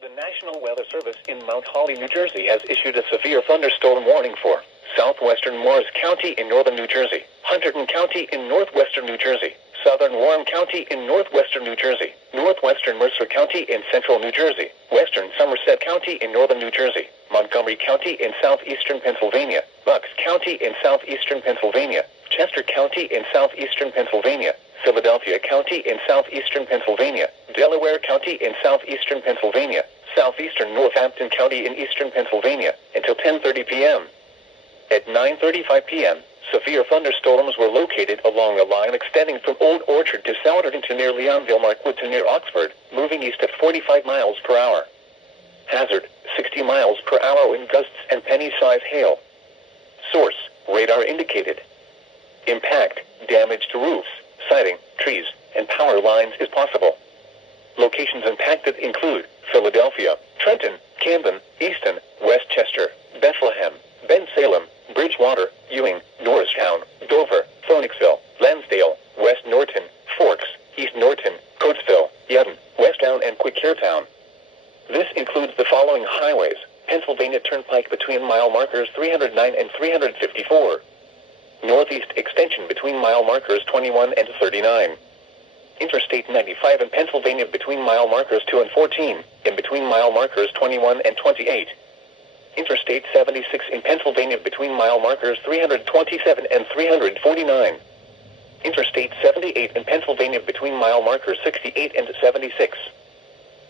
The National Weather Service in Mount Holly, New Jersey has issued a severe thunderstorm warning for Southwestern Morris County in northern New Jersey, Hunterdon County in northwestern New Jersey, Southern Warren County in northwestern New Jersey, northwestern Mercer County in central New Jersey, western Somerset County in northern New Jersey, Montgomery County in southeastern Pennsylvania, Bucks County in southeastern Pennsylvania, Chester County in southeastern Pennsylvania, Philadelphia County in southeastern Pennsylvania, Delaware County in southeastern Pennsylvania, southeastern Northampton County in eastern Pennsylvania, until 10:30 p.m. At 9:35 p.m., severe thunderstorms were located along a line extending from Old Orchard to Southerton to near Leonville, Markwood to near Oxford, moving east at 45 miles per hour. Hazard, 60 miles per hour wind gusts and penny-size hail. Source, radar indicated. Impact, damage to roofs, siding, trees, and power lines is possible. Locations impacted include Philadelphia, Trenton, Camden, Easton, Westchester, Bethlehem, Bensalem, Bridgewater, Ewing, Norristown, Dover, Phoenixville, Lansdale, West Norton, Forks, East Norton, Coatesville, Yadden, Westtown, and Quakertown. This includes the following highways: Pennsylvania Turnpike between mile markers 309 and 354. Northeast extension between mile markers 21 and 39. Interstate 95 in Pennsylvania between mile markers 2 and 14, and between mile markers 21 and 28. Interstate 76 in Pennsylvania between mile markers 327 and 349. Interstate 78 in Pennsylvania between mile markers 68 and 76.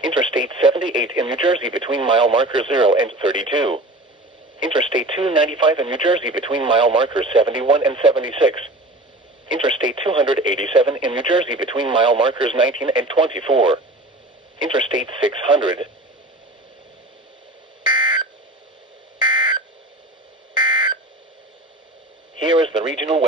Interstate 78 in New Jersey between mile markers 0 and 32. Interstate 295 in New Jersey between mile markers 71 and 76. Interstate 287 in New Jersey between mile markers 19 and 24. Interstate 600. Here is the regional